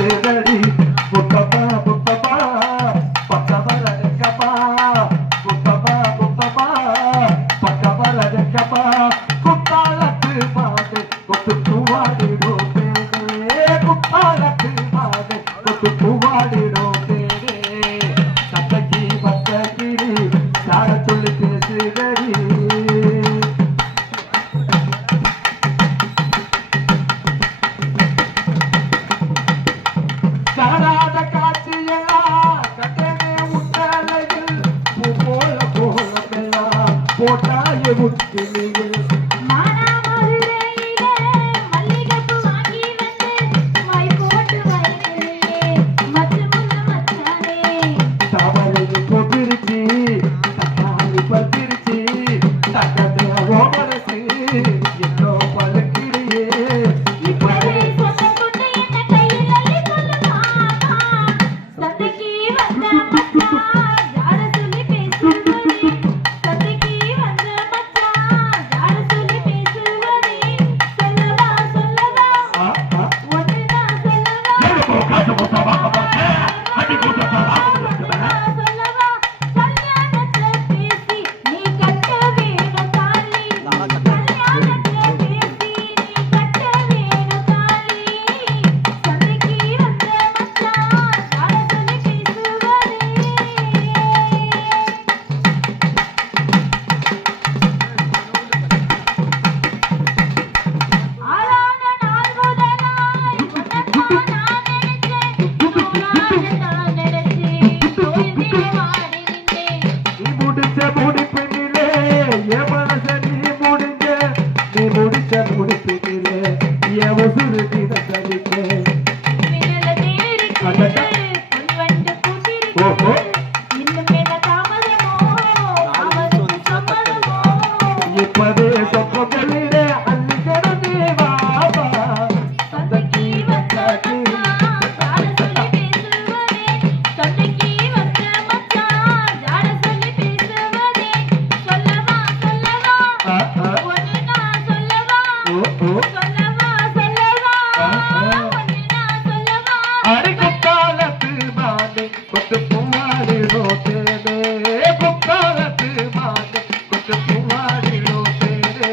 பேசுதடி முத்தப்பா முத்தப்பா பக்கவரக்கப்பா முத்தப்பா முத்தப்பா பக்கவரக்கப்பா குத்தாலத்து பாடு கொத்து பூவாடிடும் பேரே குத்தாலத்து பாடு கொத்து பூவாடிடும் பேரே சத்தக்கி பத்தக்கிரி சாட சொல்லி பேசுதடி காணாத காட்சியெல்லாம் கட்டணே உட்டலையில் பூ போல போலெல்லாம் போட்டாய முத்திலையில் தவளையில் போட்டிருச்சு தக்காளி பத்திருச்சு தக்கத்தை ஓமரசு என்னோ பழுக்கிறியே இப்படி முடிப்பினிலே என் மனச நீ முடிச்ச முடிப்பினிலே என் உசுறு தினசரிக்கே ஓஹோ இப்பதே சொப்பலிலே அள்ளி கிடந்தே வாபா சந்தக்கி வந்தாச்சு अरे कुत्तालत माने कुछ तुम्हारी रोते रे कुत्तालत माने कुछ तुम्हारी रोते रे